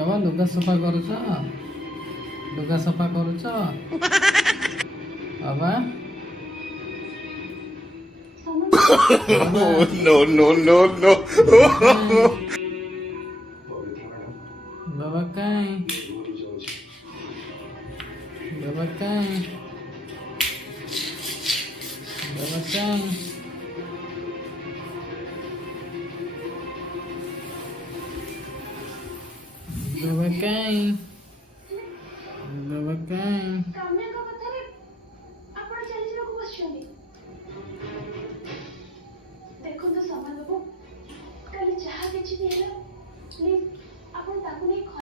ବାବା ଲୁଗା ସଫା କରୁଛ? ଲୁଗା ସଫା କରୁଛ ବାବା? Oh, no, no, no, no. ବାବା କାଇଁ? ବାବା କାଇଁ? ବାବା କାଇଁ? ବାବା କାଇଁ? ବାବା କାଇଁ?